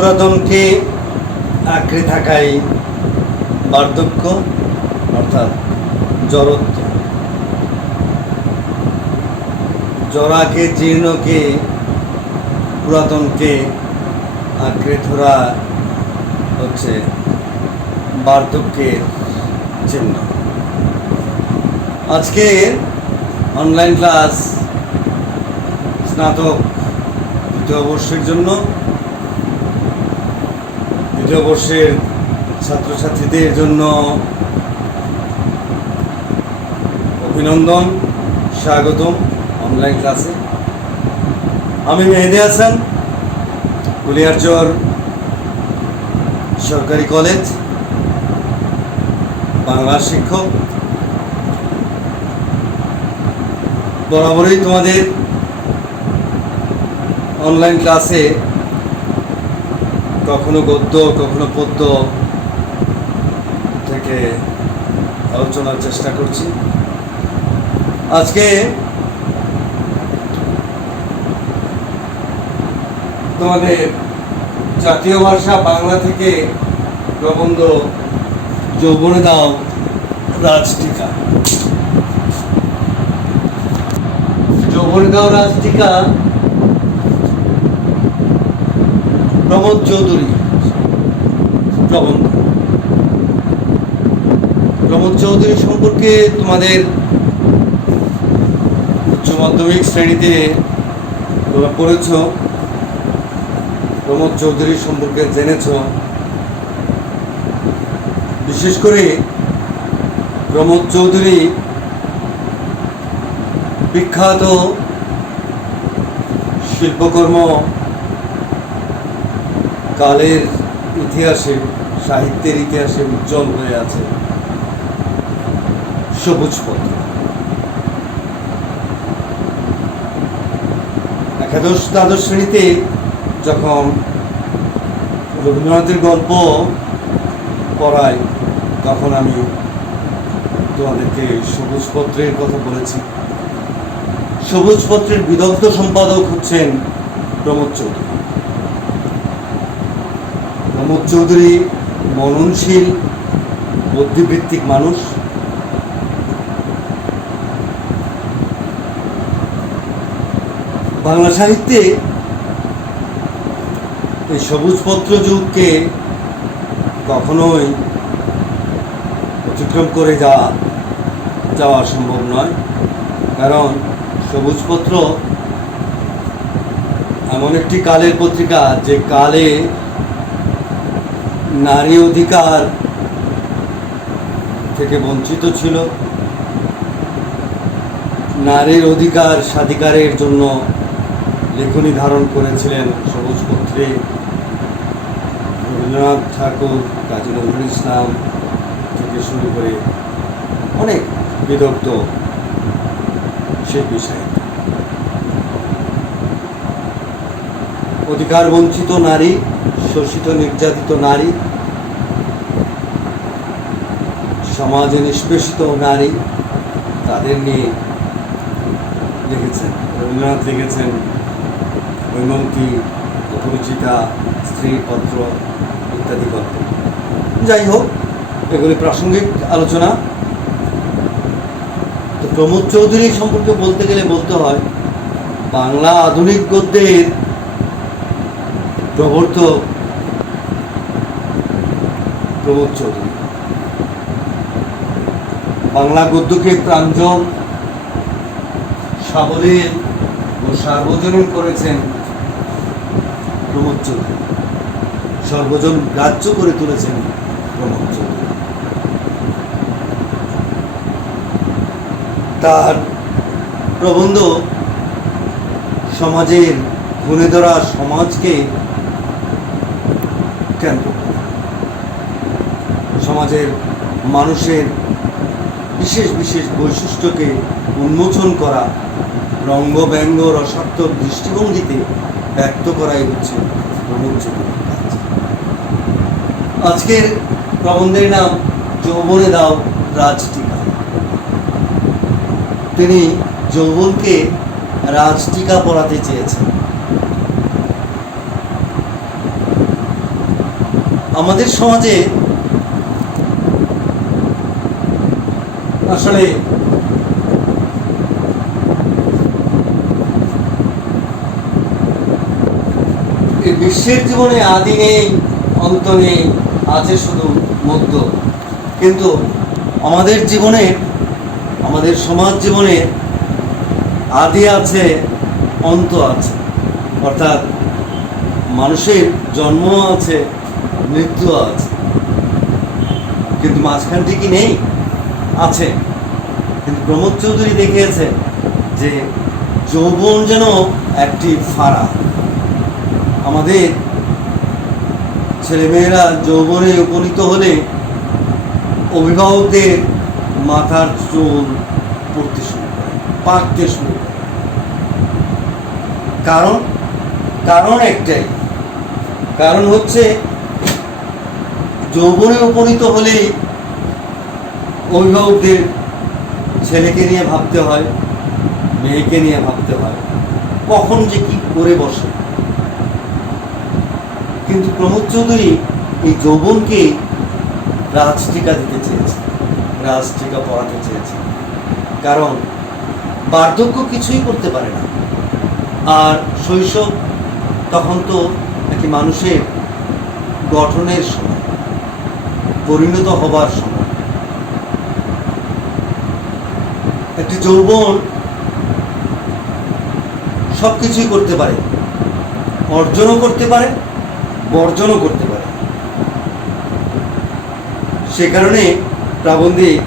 পুরাতনকে আঁকড়ে থাকাই বার্ধক্য অর্থাৎ জড়ত্ব। জরাকে জীর্ণকে পুরাতনকে আঁকড়ে ধরা হচ্ছে বার্ধক্যের চিহ্ন। আজকে অনলাইন ক্লাস স্নাতক দ্বিতীয় বর্ষের জন্য, দ্বিতীয় বর্ষের ছাত্রছাত্রীদের জন্য অভিনন্দন, স্বাগতম অনলাইন ক্লাসে। আমি মেহেদি হাসান, কুলিয়ারচর সরকারি কলেজ বাংলা শিক্ষক। বরাবরই তোমাদের অনলাইন ক্লাসে কখনো গদ্য কখনো পদ্য থেকে আলোচনার চেষ্টা করছি। আজকে তোমাদের জাতীয় ভাষা বাংলা থেকে প্রবন্ধ যৌবনে দাও রাজটিকা। যৌবনে দাও রাজটিকা প্রমোদ চৌধুরী প্রবন্ধ। প্রমোদ চৌধুরী সম্পর্কে তোমাদের উচ্চ মাধ্যমিক শ্রেণীতে তোমরা পড়েছ, প্রমোদ চৌধুরী সম্পর্কে জেনেছ। বিশেষ করে প্রমোদ চৌধুরী বিখ্যাত শিল্পকর্ম কালের ইতিহাসে, সাহিত্যের ইতিহাসে উজ্জ্বল হয়ে আছে সবুজ পত্র। একাদশ দ্বাদশ শ্রেণীতে যখন রবীন্দ্রনাথের গল্প পড়াই তখন আমি তোমাদেরকে সবুজ পত্রের কথা বলেছি। সবুজ পত্রের বিদগ্ধ সম্পাদক হচ্ছেন প্রমোদ চৌধুরী। প্রমোদ চৌধুরী মননশীল, বুদ্ধিবৃত্তিক মানুষ। বাংলা সাহিত্যে এই সবুজপত্র যুগকে কখনোই অতিক্রম করে যাওয়া সম্ভব নয়, কারণ সবুজপত্র এমন একটি কালের পত্রিকা যে কালে নারী অধিকার থেকে বঞ্চিত ছিল। নারীর অধিকার স্বাধিকারের জন্য লেখনী ধারণ করেছিলেন সবুজপত্রে রবীন্দ্রনাথ ঠাকুর, কাজী নজরুল ইসলাম থেকে শুরু করে অনেক বিদগ্ধ শিল্পী সাহিত্য। অধিকার বঞ্চিত নারী, শোষিত নির্যাতিত নারী, সমাজে নিষ্পেষিত নারী, তাদের নিয়ে লিখেছেন। রবীন্দ্রনাথ লিখেছেন হৈমন্তী, অপরিচিতা, স্ত্রীপত্র ইত্যাদি গল্প। যাই হোক, এগুলি প্রাসঙ্গিক আলোচনা। তো প্রমোদ চৌধুরী সম্পর্কে বলতে গেলে বলতে হয় বাংলা আধুনিক গদ্যের প্রবর্তক প্রমোদ চৌধুরী। বাংলা গদ্যকে প্রাঞ্জল, সাবলীল ও সার্বজনীন করেছেন প্রমোদ চৌধুরী। সর্বজন গ্রাহ্য করে তুলেছেন প্রমোদ চৌধুরী। তার প্রবন্ধ সমাজের ঘুণে ধরা সমাজকে কেন্দ্র করে, সমাজের মানুষের বিশেষ বিশেষ বৈশিষ্ট্যকে উন্মোচন করা, রঙ্গ ব্যঙ্গ রসাত্মক দৃষ্টিভঙ্গিতে ব্যক্ত করাই হচ্ছে প্রমোদ চৌধুরীর কাজ। আজকের প্রবন্ধের নাম যৌবনে দাও রাজটিকা। তিনি যৌবনকে রাজটিকা পড়াতে চেয়েছেন। আমাদের সমাজে আসলে এই বিশ্বের জীবনে আদি নেই, অন্ত নেই, আছে শুধু মধ্য। কিন্তু আমাদের জীবনে, আমাদের সমাজ জীবনে আদি আছে, অন্ত আছে। অর্থাৎ মানুষের জন্ম আছে, মৃত্যু আছে, কিন্তু মাঝখানটি কি নেই? আছে। কিন্তু প্রমোদ চৌধুরী দেখিয়েছে যে যৌবন যেন একটি ফাড়া। আমাদের ছেলেমেয়েরা যৌবনে উপনীত হলে অভিভাবকদের মাথার চুল পড়তে শুরু করে, পাকতে শুরু করে। কারণ একটাই, কারণ হচ্ছে যৌবনে উপনীত হলেই অভিভাবকদের ছেলেকে নিয়ে ভাবতে হয়, মেয়েকে নিয়ে ভাবতে হয়, কখন যে কি করে বসে। কিন্তু প্রমোদ চৌধুরী এই যৌবনকে রাজটিকা দিতে চেয়েছে, রাজটিকা পড়াতে চেয়েছে। কারণ বার্ধক্য কিছুই করতে পারে না। আর শৈশব তখন তো একটি মানুষের গঠনের সময়, পরিণত হবার সময়। একটি যৌবন সব কিছুই করতে পারে, অর্জনও করতে পারে, বর্জনও করতে পারে। সে কারণে প্রাবন্ধিক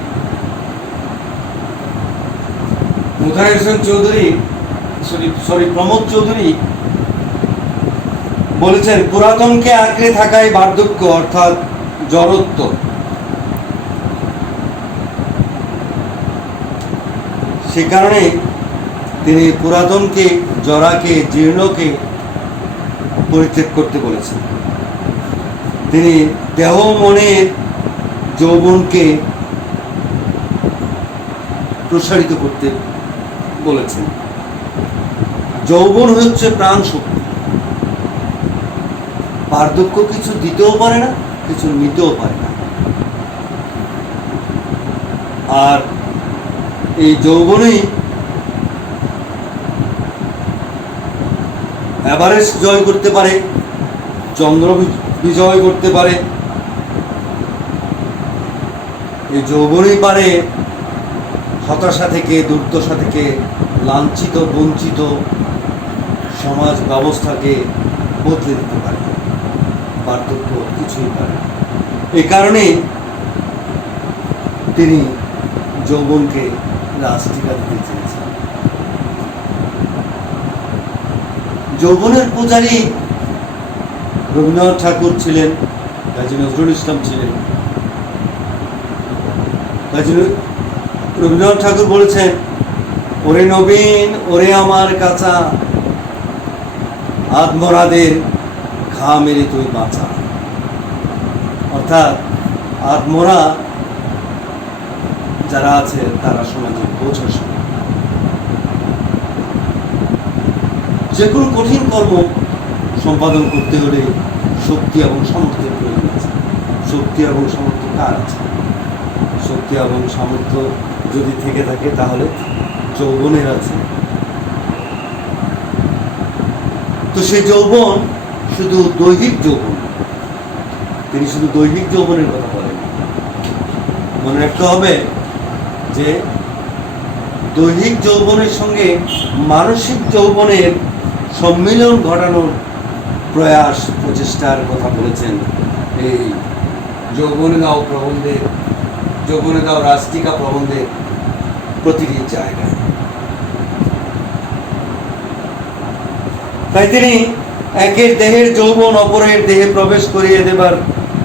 মোতাহার হোসেন চৌধুরী প্রমোদ চৌধুরী বলেছেন, পুরাতনকে আঁকড়ে থাকায় বার্ধক্য অর্থাৎ জড়ত্ব। সে কারণে তিনি পুরাতনকে, জরাকে, জীর্ণকে পরিত্যাগ করতে বলেছেন। তিনি দেহ মনের যৌবনকে প্রসারিত করতে বলেছেন। যৌবন হচ্ছে প্রাণ শক্তি। বার্ধক্য কিছু দিতেও পারে না, কিছু নিতেও পারে না। আর এই যৌবনেই এভারেস্ট জয় করতে পারে, চন্দ্র বিজয় করতে পারে। এই যৌবনই পারে হতাশা থেকে, দুর্দশা থেকে, লাঞ্ছিত বঞ্চিত সমাজ ব্যবস্থাকে বদলে দিতে পারে। পার্থক্য কিছুই পারে না। এই কারণে তিনি যৌবনকে রাজটিকা দিতে চেয়েছেন। যৌবনের পূজারী রবীন্দ্রনাথ ঠাকুর ছিলেন, কাজী নজরুল ইসলাম ছিলেন। রবীন্দ্রনাথ ঠাকুর বলেছেন, ওরে নবীন, ওরে আমার কাঁচা, আত্মরাদের ঘা মেরে তুই বাঁচা। অর্থাৎ আত্মরা যারা আছে তারা সমাজে বোঝার সময়। যে কোনো কঠিন কর্ম সম্পাদন করতে হলে শক্তি এবং সামর্থ্যের প্রয়োজন আছে। শক্তি এবং সামর্থ্য কার আছে? শক্তি এবং সামর্থ্য যদি থেকে থাকে তাহলে যৌবনের আছে। তো সেই যৌবন শুধু দৈহিক যৌবন, তিনি শুধু দৈহিক যৌবনের কথা বলেন। মনে রাখতে হবে যে দৈহিক যৌবনের সঙ্গে মানসিক যৌবনের সম্মিলন ঘটানোর প্রয়াস, প্রচেষ্টার কথা বলেছেন এই যৌবনে দাও প্রবন্ধে, যৌবনে দাও রাজটিকা প্রবন্ধের প্রতিটি জায়গায়। তাই তিনি একের দেহের যৌবন অপরের দেহে প্রবেশ করিয়ে দেবার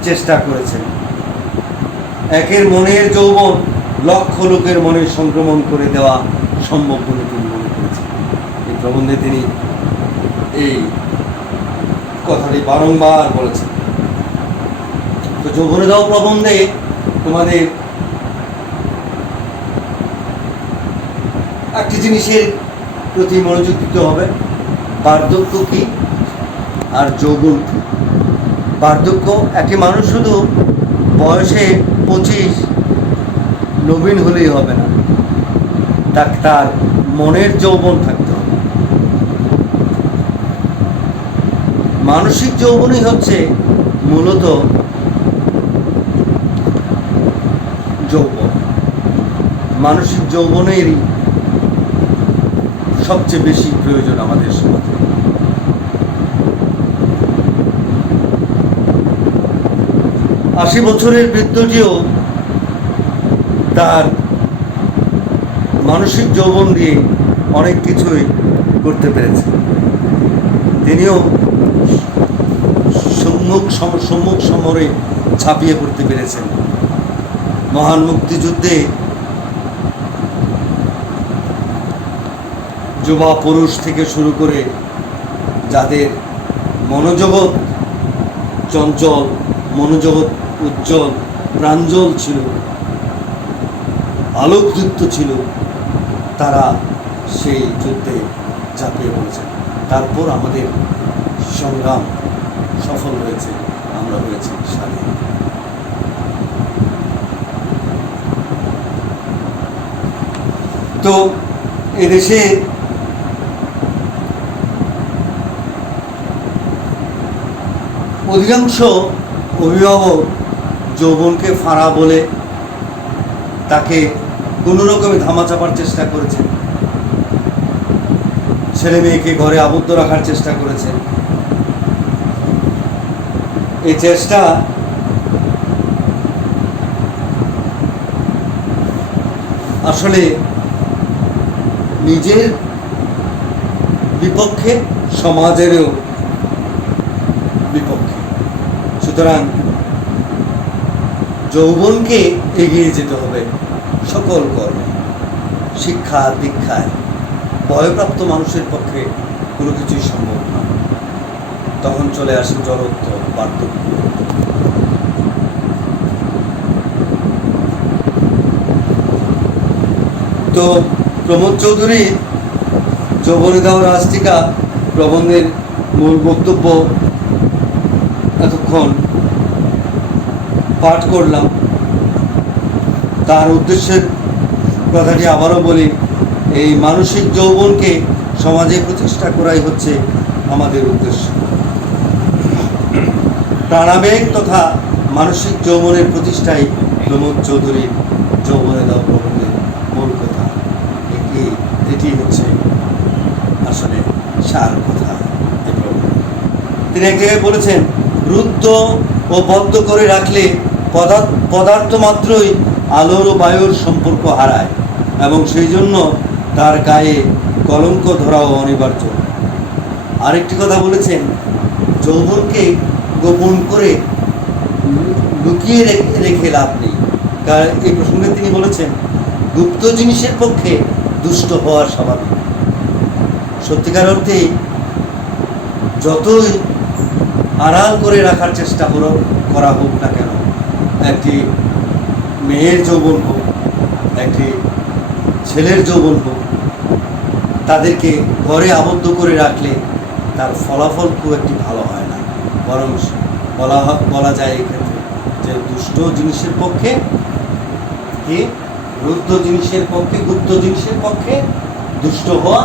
চেষ্টা করেছেন। একের মনের যৌবন লক্ষ লোকের মনে সংক্রমণ করে দেওয়া সম্ভব বলে তিনি মনে করেছেন। এই প্রবন্ধে তিনি এই কথাটি বারংবার বলেছেন। তো যৌবনে দাও প্রবন্ধে তোমাদের একটি জিনিসের প্রতি মনোযোগ দিতে হবে, বার্ধক্য কি আর যৌবন কি। বার্ধক্য, একই মানুষ শুধু বয়সে 25 নবীন হলেই হবে না, তার মনের যৌবন থাকতে হবে। মানসিক যৌবনই হচ্ছে মূলত যৌবন। মানসিক যৌবনেরই সবচেয়ে বেশি প্রয়োজন আমাদের সমাজে। আশি বছরের বৃদ্ধটিও তার মানসিক যৌবন দিয়ে অনেক কিছুই করতে পেরেছে। তিনিও সম্মুখ সমরে ছাপিয়ে পড়তে পেরেছেন। মহান মুক্তিযুদ্ধে যুবা পুরুষ থেকে শুরু করে যাদের মনোজগৎ চঞ্চল, মনোজগৎ উজ্জ্বল, প্রাঞ্জল ছিল, আলোকযুক্ত ছিল, তারা সেই যুদ্ধে ঝাঁপিয়ে পড়েছেন। তারপর আমাদের সংগ্রাম সফল হয়েছে, আমরা হয়েছি স্বাধীন। তো এদেশে অধিকাংশ অভিভাবক যৌবনকে ফাঁড়া বলে তাকে কোনো রকমে ধামাচাপার চেষ্টা করেছেন, ছেলে মেয়েকে ঘরে আবদ্ধ রাখার চেষ্টা করেছেন। এই চেষ্টা আসলে নিজের বিপক্ষে, সমাজেরও বিপক্ষে। সুতরাং যৌবনকে এগিয়ে যেতে হবে সকল কর্মে, শিক্ষা দীক্ষায়। বয়প্রাপ্ত মানুষের পক্ষে কোনো কিছুই সম্ভব না, তখন চলে আসে জড়ত্ব, বার্ধক্য। তো প্রমোদ চৌধুরী যৌবনে দাও রাজটিকা প্রবন্ধের মূল বক্তব্য এতক্ষণ পাঠ করলাম। তার উদ্দেশ্যের কথাটি আবারও বলি, এই মানসিক যৌবনকে সমাজে প্রতিষ্ঠা করাই হচ্ছে আমাদের উদ্দেশ্য। প্রাণাবেগ তথা মানসিক যৌবনের প্রতিষ্ঠাই প্রমোদ চৌধুরীর যৌবনে দাও প্রবন্ধের মূল কথা। এটি হচ্ছে আসলে সার কথা। তিনি এক জায়গায় বলেছেন, রুদ্ধ ও বদ্ধ করে রাখলে পদার্থ মাত্রই আলোর ও বায়ুর সম্পর্ক হারায় এবং সেই জন্য তার গায়ে কলঙ্ক ধরাও অনিবার্য। আরেকটি কথা বলেছেন, যৌবনকে গোপন করে লুকিয়ে রেখে লাভ নেই। কারণ এই প্রসঙ্গে তিনি বলেছেন, গুপ্ত জিনিসের পক্ষে দুষ্ট হওয়া স্বাভাবিক। সত্যিকার অর্থে যতই আড়াল করে রাখার চেষ্টা করা হোক না কেন, একটি মেয়ের যৌবন হোক, একটি ছেলের যৌবন হোক, তাদেরকে ঘরে আবদ্ধ করে রাখলে তার ফলাফল খুব একটি ভালো হয় না। বরং বলা যায় এক্ষেত্রে যে দুষ্ট জিনিসের পক্ষে কি, রুদ্ধ জিনিসের পক্ষে, গুপ্ত জিনিসের পক্ষে দুষ্ট হওয়া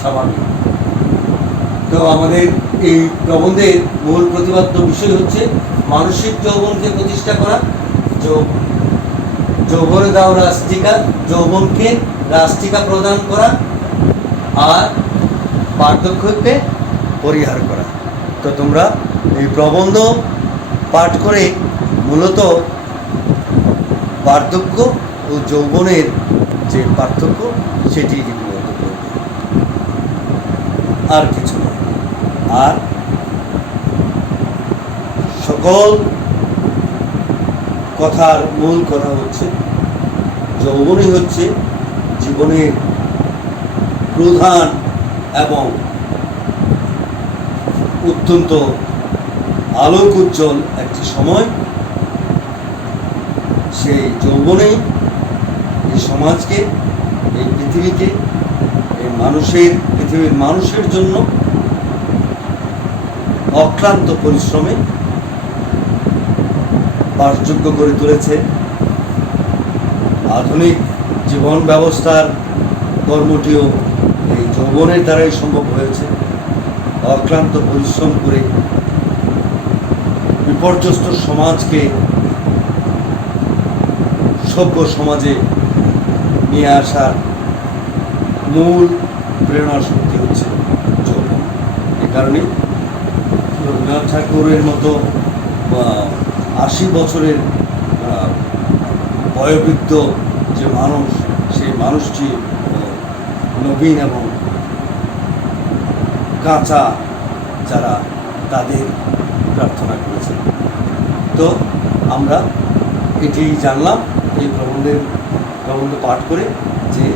স্বাভাবিক। তো আমাদের এই প্রবন্ধের মূল প্রতিপাদ্য বিষয় হচ্ছে মানসিক যৌবনকে প্রতিষ্ঠা করা, যৌবনে দাও রাষ্ট্রিকা, যৌবনকে রাষ্ট্রিকা প্রদান করা, আর বার্ধক্যকে পরিহার করা। তো তোমরা এই প্রবন্ধ পাঠ করে মূলত বার্ধক্য ও যৌবনের যে পার্থক্য সেটি লিপিবদ্ধ করবে, আর কিছু না। আর সকল কথার মূল কথা হচ্ছে, যৌবনই হচ্ছে জীবনের প্রধান এবং অত্যন্ত আলোক উজ্জ্বল একটি সময়। সেই যৌবনেই এই সমাজকে, এই পৃথিবীকে, এই পৃথিবীর মানুষের জন্য অক্লান্ত পরিশ্রমে বাসযোগ্য করে তুলেছে। আধুনিক জীবন ব্যবস্থার কর্মটিও এই যৌবনের দ্বারাই সম্ভব হয়েছে। অক্লান্ত পরিশ্রম করে বিপর্যস্ত সমাজকে সভ্য সমাজে নিয়ে আসার মূল প্রেরণা শক্তি হচ্ছে যৌবন। এ কারণে রবীন্দ্রনাথ ঠাকুরের মতো ৮০ বছরের বয়োবৃদ্ধ যে মানুষ, সেই মানুষটি নবীন এবং কাঁচা যারা, তাদের প্রার্থনা করেছেন। তো আমরা এটি জানলাম এই প্রবন্ধ পাঠ করে, যে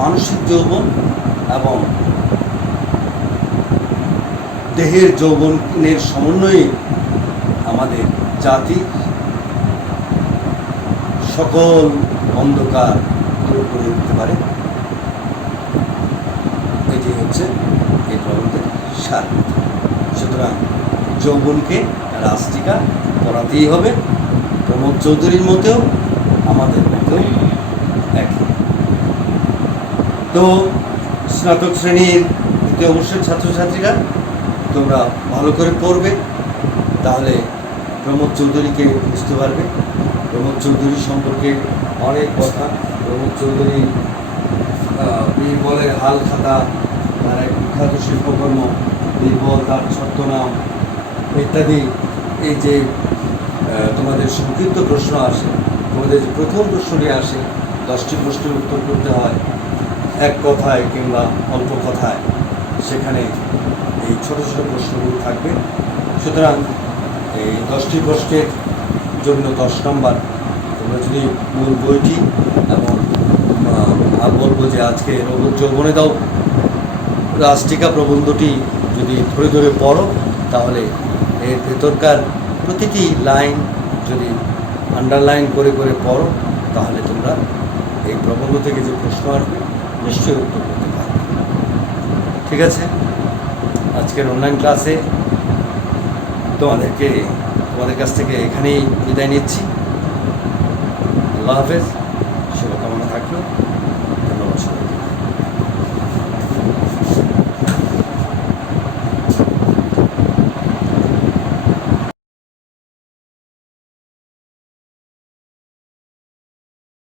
মানসিক যৌবন এবং দেহের যৌবনের সমন্বয়ে আমাদের জাতি সকল অন্ধকার দূর করে দিতে পারে। এটি হচ্ছে এই প্রবন্ধের সার। সুতরাং যৌবনকে রাষ্ট্রিকা পড়াতেই হবে। প্রমোদ চৌধুরীর মতেও আমাদের মতেও একই। তো স্নাতক শ্রেণীর দ্বিতীয় বর্ষের ছাত্রছাত্রীরা, তোমরা ভালো করে পড়বে, তাহলে প্রমোদ চৌধুরীকে বুঝতে পারবে। প্রমোদ চৌধুরী সম্পর্কে অনেক কথা। প্রমোদ চৌধুরী বীরবলের হাল খাতা, তার এক বিখ্যাত শিল্পকর্ম বীরবল, তার ছদ্মনাম ইত্যাদি। এই যে তোমাদের সংক্ষিপ্ত প্রশ্ন আসে, তোমাদের যে প্রথম প্রশ্নটি আসে, 10টি প্রশ্নের উত্তর করতে হয় এক কথায় কিংবা অল্প কথায়, সেখানে এই ছোট ছোট প্রশ্নগুলো থাকবে। সুতরাং এই 10টি প্রশ্নের জন্য 10 নম্বর। তোমরা যদি মূল বইটি এবং আর বলবো যে আজকে যৌবনে দাও রাষ্ট্রিকা প্রবন্ধটি যদি ধরে ধরে পড়ো, তাহলে এর ভেতরকার প্রতিটি লাইন যদি আন্ডারলাইন করে করে পড়ো, তাহলে তোমরা এই প্রবন্ধ থেকে যে প্রশ্ন আসবে নিশ্চয়ই উত্তর করতে পারবে। ঠিক আছে, আজকের অনলাইন ক্লাসে তোমাদের কাছ থেকে এখানেই বিদায় নিচ্ছি। আল্লাহ হাফেজ, শুভকামনা থাকলো।